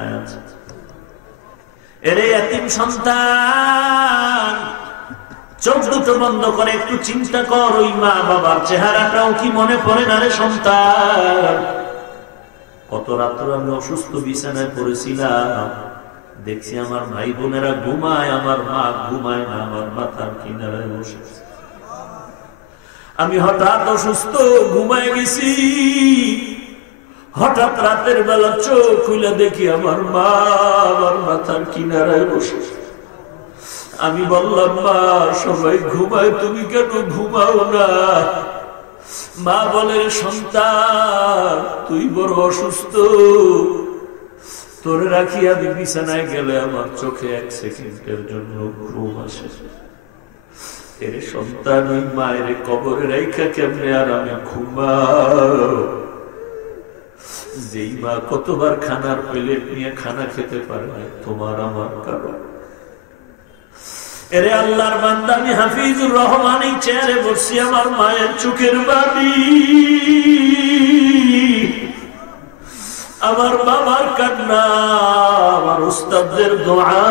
কোথায় আছে? এরে এতিম সন্তান, চোখ দুটো বন্ধ করে একটু চিন্তা কর, ওই মা বাবার চেহারাটাও কি মনে পড়ে না রে সন্তান? কত রাত্র আমি অসুস্থ বিছানায় পড়েছিলাম, দেখছি আমার ভাই বোনেরা ঘুমায়, আমার মা ঘুমায় না, আমার মাথার কিনারায় বসে। আমি হঠাৎ অসুস্থ ঘুমায় গেছি, হঠাৎ রাতের বেলা চোখ খুলে দেখি আমার মা আমার মাথার কিনারায় বসে। আমি বললাম, মা সবাই ঘুমায়, তুমি কেন ঘুমাও না? মা বলে, সন্তান তুই বড় অসুস্থ, তোরে রাখি আমি বিছানায় গেলে আমার চোখে 1 সেকেন্ডের জন্য ঘুম আসে। এর সন্তান, ওই মায়ের কবরে রাইখা কেমনে আর আমি ঘুমাও? যেই মা কতবার খানার প্লেট নিয়ে খানা খেতে পারে না তোমার আমার কারণ। এরে আল্লাহর বান্দা, আমি হাফিজুর রহমান এই চেয়ারে বসছি, আমার মায়ের চোখের বাড়ি, আমার বাবার কান্না, আমার উস্তাদদের দোয়া।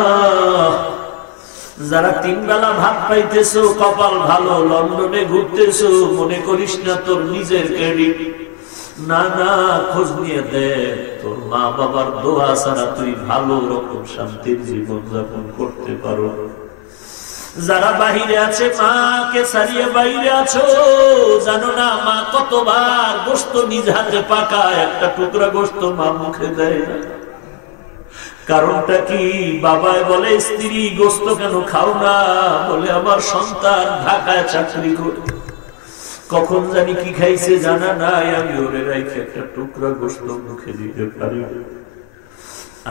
যারা 3 বেলা ভাত পাইতেছো, কপাল ভালো, লন্ডনে ঘুরতেছো, মনে করিস না তোর নিজের ক্রেডিট, না না, খোঁজ নিয়ে দেখ, তোর মা বাবার দোয়া ছাড়া তুই ভালো রকম শান্তির জীবন যাপন করতে পারো। যারা বাহিরে আছে, মাকে ছাড়িয়ে বাইরে আছো, জানো না মা কতবার গোশত নিজ হাতে পাকায়, একটা টুকরা গোশত মা মুখে দেয় না। কারণটা কি? বাবায় বলে, স্ত্রী গোশত কেন খাও না? বলে, আমার সন্তান ঢাকায় চাকরি করে, কখন জানি কি খাইছে জানা নাই, আমি ওরে রাইখে একটা টুকরা গোশত মুখে দিতে পারি।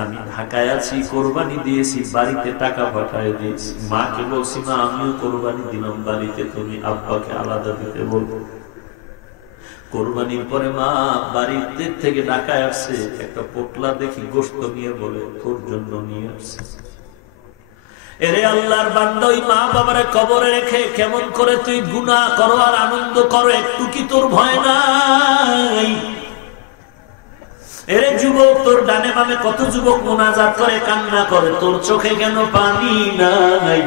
আমি ঢাকায় আছি, কোরবানি দিয়েছি, বাড়িতে টাকা পাঠায় দিয়েছি, মাকে বলছি, মা আমিও কোরবানি দিলাম বাড়িতে, তুমি আব্বাকে আলাদা দিতে বলবো। কোরবানির পরে মা বাড়িতে থেকে ঢাকায় আসছে, একটা পোটলা দেখি গোশত নিয়ে বলে, তোর জন্য নিয়ে আসছে। এরে আল্লাহর বান্দা, ওই মা বাবারে কবরে রেখে কেমন করে তুই গুনাহ করো আর আনন্দ করো, একটু কি তোর ভয় নাই? এরে যুবক, তোর ডানে বামে কত যুবক মোনাজাত করে, কান্না করে, তোর চোখে কেন পানি নাই?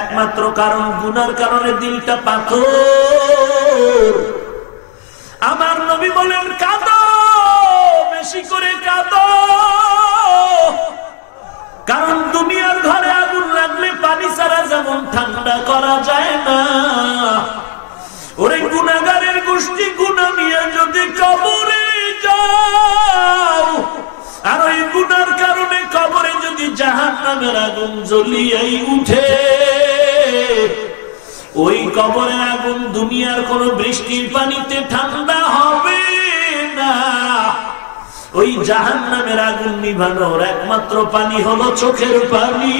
একমাত্র কারণ, গুনার কারণে দিলটা পাথর। আমার নবী বলেন, কাঁদো, বেশি করে কাঁদো, কারণ দুনিয়ার ঘরে আগুন লাগলে পানি ছাড়া যেমন ঠান্ডা করা যায় না, ওরে গুনাহগারের গোষ্ঠী গুনাহ নিয়ে যদি কবরে যাও, আর ওই গুনার কারণে কবরে যদি জাহান্নামের আগুন জ্বলিয়েই উঠে, ওই কবরের আগুন দুনিয়ার কোন বৃষ্টির পানিতে ঠান্ডা হবে না। ওই জাহান্নামের আগুন নিভানোর একমাত্র পানি হলো চোখের পানি।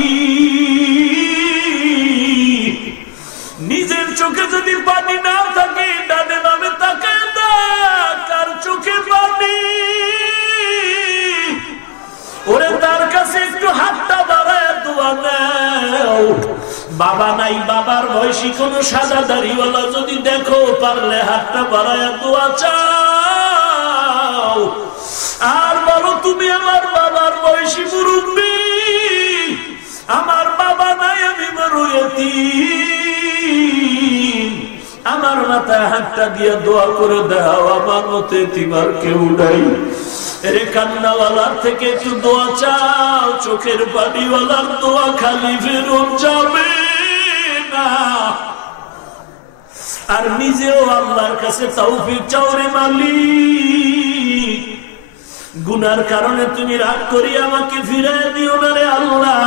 নিজের চোখে যদি পানি না থাকে, ডানে বামে তাকায় দেখ, আর চোখে পানি, ওরে তার কাছে একটু হাতটা বাড়ায় দোয়া নাও। বাবা নাই, বাবার বয়সী কোন সাদা দাড়িওয়ালা যদি দেখো, পারলে হাতটা বাড়ায় দোয়া চাও, আর বলো, তুমি আমার বাবার বয়সী মুরব্বী, আমার বাবা নাই, আমি বড় এতিম, আমার মাথায় হাতটা দিয়ে দোয়া করে দাও, আমার মতো এতিম আর কেউ নাই। এরে কান্নাওয়ালার থেকে একটু দোয়া চাও, চোখের পানিওয়ালার দোয়া খালি ফেরত যাবে না। আর নিজেও আল্লাহর কাছে তৌফিক চাও, রে মালিক, গুনার কারণে তুমি রাগ করি আমাকে ফিরাই দিও না রে আল্লাহ,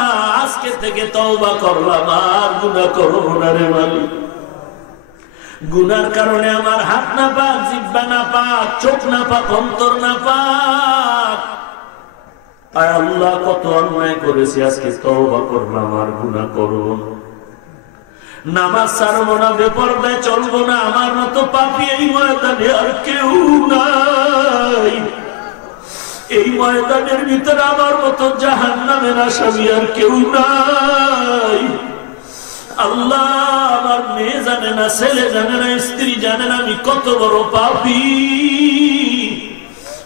আজকে থেকে তওবা করলাম, আর গুনাহ করব না রে মালিক। গুনার কারণে আমার হাত না পাক, জিহ্বা না পাক, চোখ না পাক, অন্তর না পাক, আয় আল্লাহ কত অন্যায় করেছি, আজকে তওবা করলাম, আর গুনাহ করব না। নামাজ ছাড়বো না, বেপরদায় চলবো না, আমার মতো পাপী এই ময়দানে আর কেউ নাই। এই ময়দানের ভিতরে আমার মতো জাহান্নামের আসামি আর কেউ নাই। আল্লাহ, আমার মেয়ে জানে না, ছেলে জানে না, স্ত্রী জানে না আমি কত বড় পাপী।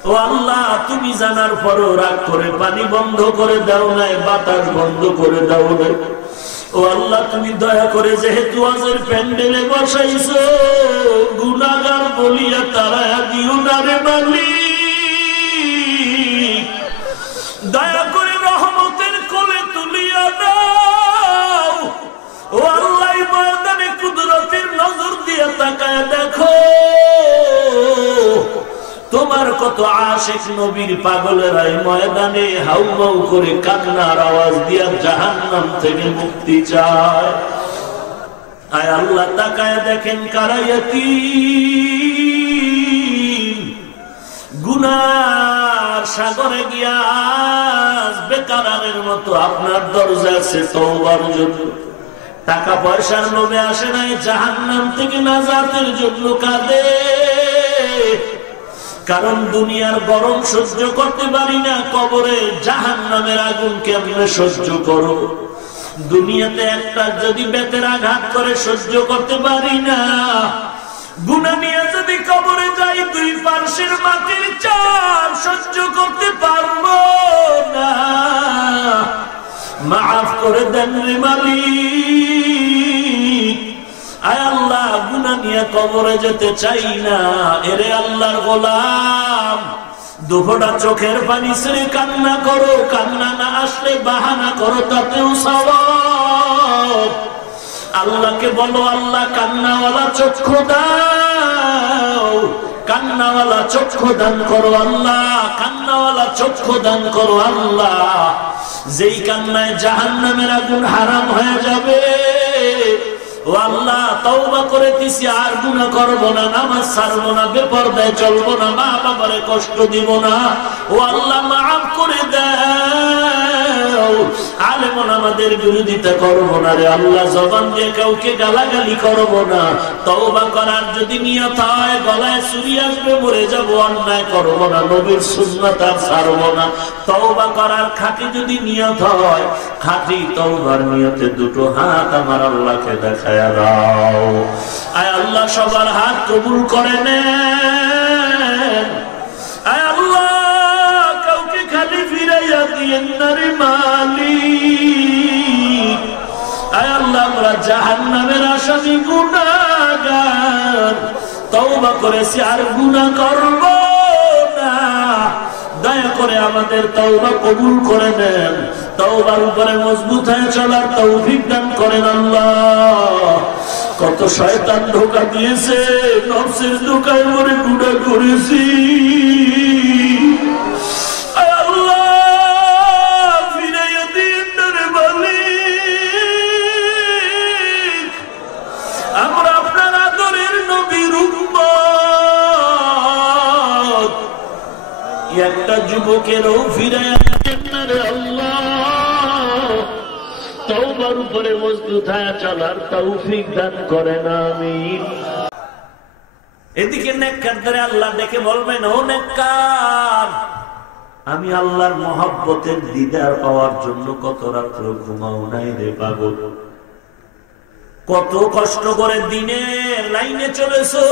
ও আল্লাহ, তুমি জানার পরও রাগ করে পানি বন্ধ করে দাও নাই, বাতাস বন্ধ করে দাও নাই। ও আল্লাহ, তুমি দয়া করে যেহেতু আজের প্যান্ডেলে বসাইছো, গুনাহগার বলিয়া তারায়া দিও না রে মালিক। দয়া করে রহমতের কোলে তুলিয়া দাও। ও আল্লাহ, ময়দানে কুদরতের নজর দিয়ে তাকায় দেখো, তোমার কত আশিক নবীর পাগলেরা এই ময়দানে হাউমাউ করে কান্নার আওয়াজ দিয়া জাহান্নাম থেকে মুক্তি চায়। আয় আল্লাহ, তাকায় দেখেন কারা ইয়াতীম, গুনার সাগরে গিয়া বেকারের মতো আপনার দরজা আছে তওবার জন্য। টাকা পয়সার লোভে আসে নাই, জাহান্নাম থেকে নাজাতের জন্য কাঁদে। কারণ দুনিয়ার গরম সহ্য করতে পারি না, কবরে জাহান্নামের আগুন কেমনে সহ্য করো। দুনিয়াতে একটা যদি বেতের আঘাত করে সহ্য করতে পারি না, গুনাহ নিয়ে যদি কবরে যাই দুই পার্শ্বের মাটির চাপ সহ্য করতে পারবো না। মাফ করে দেন রে মালিক। আয় আল্লাহ, গুনাহ নিয়ে কবরে যেতে চাই না। এরে আল্লাহর গোলাম, দুফোঁটা চোখের পানি ছেড়ে কান্না করো, কান্না না আসলে বাহানা করো, তাতেও সওয়াব। আল্লাহকে বলো, আল্লাহ কান্নাওয়ালা চক্ষু দাও, কান্নাওয়ালা চক্ষু দান করো আল্লাহ, কান্নাওয়ালা চক্ষু দান করো আল্লাহ। যেই কান্নায় জাহান্নামের আগুন হারাম হয়ে যাবে। ও আল্লাহ, তওবা করে দিছি, আর গুনাহ করব না, নামাজ ছাড়বো না, বেপরদায় চলবো না, মা বাবারে কষ্ট দিব না। ও আল্লাহ, মাফ করে দাও। আলেম ওলামাদের বিরোধিতা করব না রে আল্লাহ, জবান দিয়ে কাউকে গালাগালি করব না। তওবা করার যদি নিয়ত হয়, গলায় ছুরি আসবে মরে যাব, অন্যায় করব না, নবীর সুন্নাত আর ছাড়ব না। তওবা করার খাঁটি যদি নিয়ত হয়, খাঁটি তওবার নিয়তে দুটো হাত আমার আল্লাহকে দেখায় দাও। আয় আল্লাহ, সবার হাত কবুল করে নেন। আয় আল্লাহ, কাউকে খালি ফিরাইয়া দিয়েন না রে মালিক। আয় আল্লাহ, আমরা জাহান্নামের আসামি গুনাহগার, তওবা করেছি আর গুনাহ করব না। দয়া করে আমাদের তওবা কবুল করে নেন, তওবার উপরে মজবুত হয়ে চলার তৌফিক দান করেন আল্লাহ। কত শয়তান ধোঁকা দিয়েছে, নফসের ধোঁকায় মরে গুনাহ করেছি। আল্লাহ, ফিরাইয়া দিন রে মালিক। আমরা আপনার আদরের নবীর উম্মত, একটা যুবকেরও ফিরাইয়া দেন না রে আল্লাহ। তওবার উপরে মজবুত হয়ে চলার তৌফিক দান করেন, আমিন। এদিকে নেককারদের আল্লাহ দেখে বলবেন, ও নেককার, আমি আল্লাহর মহব্বতের দিদার পাওয়ার জন্য কত রাত্র ঘুমাও নাই রে পাগল। কত কষ্ট করে দিনের লাইনে চলেছো,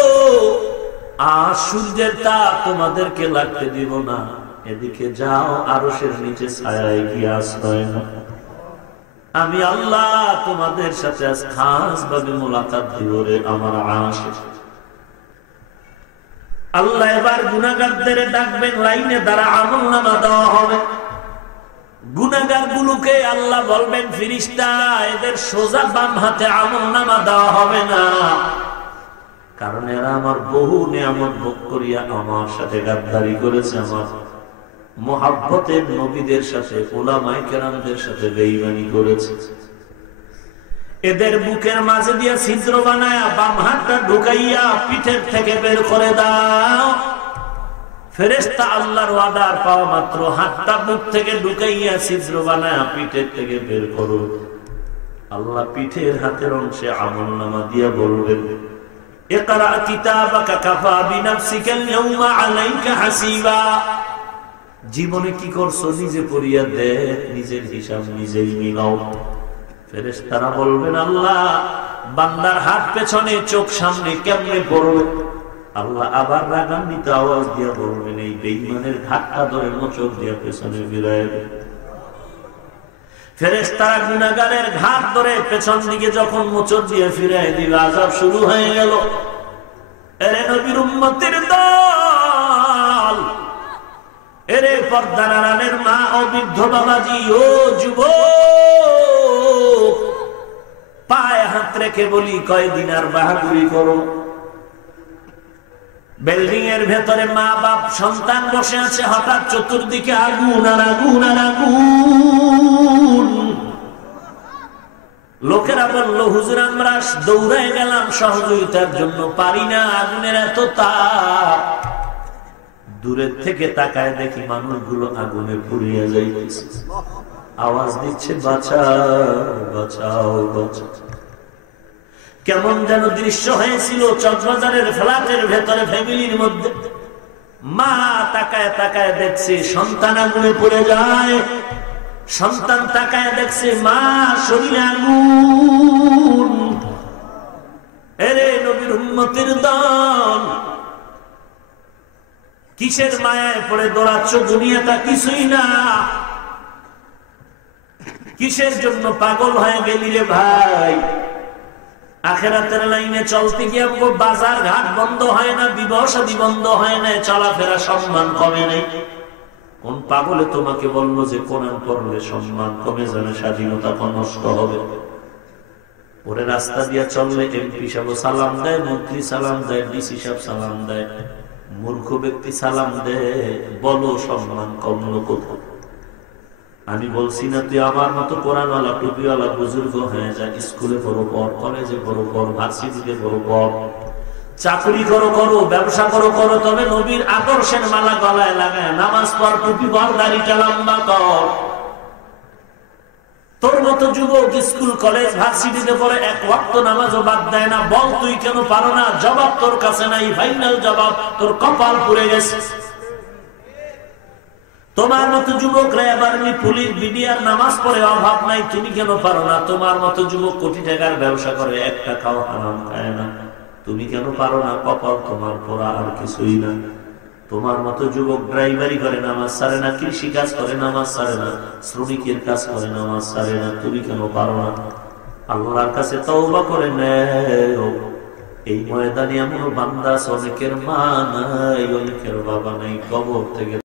আর সূর্যের তাপ তোমাদেরকে লাগতে দিব না। এদিকে যাও, আরশের নিচে ছায়ায় গিয়ে আশ্রয় নাও। আমি আল্লাহ তোমাদের সাথে আজ খাস ভাবে মোলাকাত দিব রে আমার আশিক। আল্লাহ এবার গুনাহগারদের ডাকবেন, লাইনে দ্বারা আমলনামা দেওয়া হবে। গুনাহগার গুলোকে আল্লাহ বলবেন, ফেরেশতা, এদের সোজা বাম হাতে আমলনামা দেওয়া হবে না, কারণ এরা আমার বহু নিয়ামত ভোগ করিয়া আমার সাথে গাদ্দারি করেছে, আমার মুহাব্বতের নবীদের সাথে, উলামায়ে কেরামদের সাথে বেঈমানি করেছে। এদের বুকের মাঝে দিয়ে ছিদ্র বানায়া বাম হাতটা ঢুকাইয়া পিঠের থেকে বের করে দাও। ফেরেশতা আল্লাহর ওয়াদার পাওয়া মাত্র হাতটা বুক থেকে ঢুকাইয়া ছিদ্র বানায়া পিঠের থেকে বের করো। আল্লাহ পিঠের হাতের অংশে আমলনামা দিয়া বলবেন, ইকরা কিতাবাকা কাফা বিনাফসিকা আল-ইয়াওমা আলাইকা হাসিবা। জীবনে কি করছো নিজে পড়িয়া দেখ, নিজের হিসাব নিজেই মিলাও। ফেরেশতারা বলবেন, আল্লাহ বান্দার হাত পেছনে চোখ সামনে কেমনে পড়বে? আল্লাহ আবার রাগান্বিত আওয়াজ দিয়া বলবেন, এই বেঈমানের ধাক্কা ধরে মোচক দিয়া পেছনে ফিরায়। ফেরেশতারা গুনাহগারের ঘাট ধরে পেছন দিকে যখন মোচক দিয়ে ফিরায় দিবে, আযাব শুরু হয়ে গেল। এরে নবীর উম্মতের দল, এরে পর্দার আড়ালের মা ও বৃদ্ধ বাবাজি ও যুবক, পায়ে হাত রেখে বলি, কয়দিন আর বাহাদুরি করো? বিল্ডিং এর ভেতরে মা বাপ সন্তান বসে আছে, হঠাৎ চতুর্দিকে আগুন আর আগুন আর আগুন। লোকেরা বলল, হুজুর আমরা দৌড়ায় গেলাম সহযোগিতার জন্য, পারি না, আগুনের এত তাপ। দূরের থেকে তাকায় দেখি মানুষগুলো আগুনে পুড়িয়ে যাইতেছে, আওয়াজ দিচ্ছে, বাঁচাও বাঁচাও বাঁচাও। কেমন যেন দৃশ্য হয়েছিল চকবাজারের ফ্ল্যাটের ভেতরে, ফ্যামিলির মধ্যে। মা তাকায় তাকায় দেখছে সন্তান আগুনে পড়ে যায়, সন্তান তাকায় দেখছে মা শরীরে আগুন। এরে নবীর উম্মতের দল, কিসের মায়ায় পড়ে দৌড়াচ্ছ? দুনিয়াটা কিছুই না। কিসের জন্য পাগল হয়ে গেলি রে ভাই? আখিরাতের লাইনে চলতে গিয়ে বাজার ঘাট বন্ধ হয় না, বিবাহ শাদী বন্ধ হয় না, চলাফেরা সম্মান কমে নাই। কোন পাগলে তোমাকে বললো যে কোরআন পড়লে সম্মান কমে যাবে, স্বাধীনতা নষ্ট হবে? ওরে রাস্তা দিয়ে চললে এমপি সাহেব সালাম দেয়, মন্ত্রী সালাম দেয়, ডিসি সাহেব সালাম দেয়, মূর্খ ব্যক্তি সালাম দেয়, বলো সম্মান কমলো কোথাও? আমি বলছি না তুই আমার মতো কোরআনওয়ালা টুপিওয়ালা বুজুর্গ হয়ে যা, স্কুলে পড়ো পড়, কলেজে পড়ো পড়, ভার্সিটিতে পড়ো পড়, চাকরি করো করো, ব্যবসা করো করো, তবে নবীর আদর্শের মালা গলায় লাগায় নামাজ পড়, টুপি পর, দাড়িটা লম্বা কর। তোর মতো যুবক স্কুল কলেজ ভার্সিটিতে পড়ে এক ওয়াক্ত নামাজও বাদ দেয় না, বল তুই কেন পারো না? জবাব তোর কাছে নাই, ফাইনাল জবাব, তোর কপাল পুড়ে গেছে। তোমার মতো যুবকরা এবার পুলিশ বিডিআর নামাজ পড়ে, অভাব নাই, তুমি কেন পারো না? তোমার মতো যুবক কোটি টাকার ব্যবসা করে, এক টাকাও হারাম খায় না, তুমি কেন পারো না? কপাল তোমার পোড়া, আর কিছুই না। তোমার মতো যুবক ড্রাইভারি করে, নামাজ ছাড়ে না, কৃষি কাজ করে, নামাজ ছাড়ে না, শ্রমিকের কাজ করে, নামাজ ছাড়ে না, তুমি কেন পারো না? আল্লাহর কাছে তওবা করে নেও। এই ময়দানে এমন বান্দা, অনেকের মা নাই, অনেকের বাবা নাই, কবর থেকে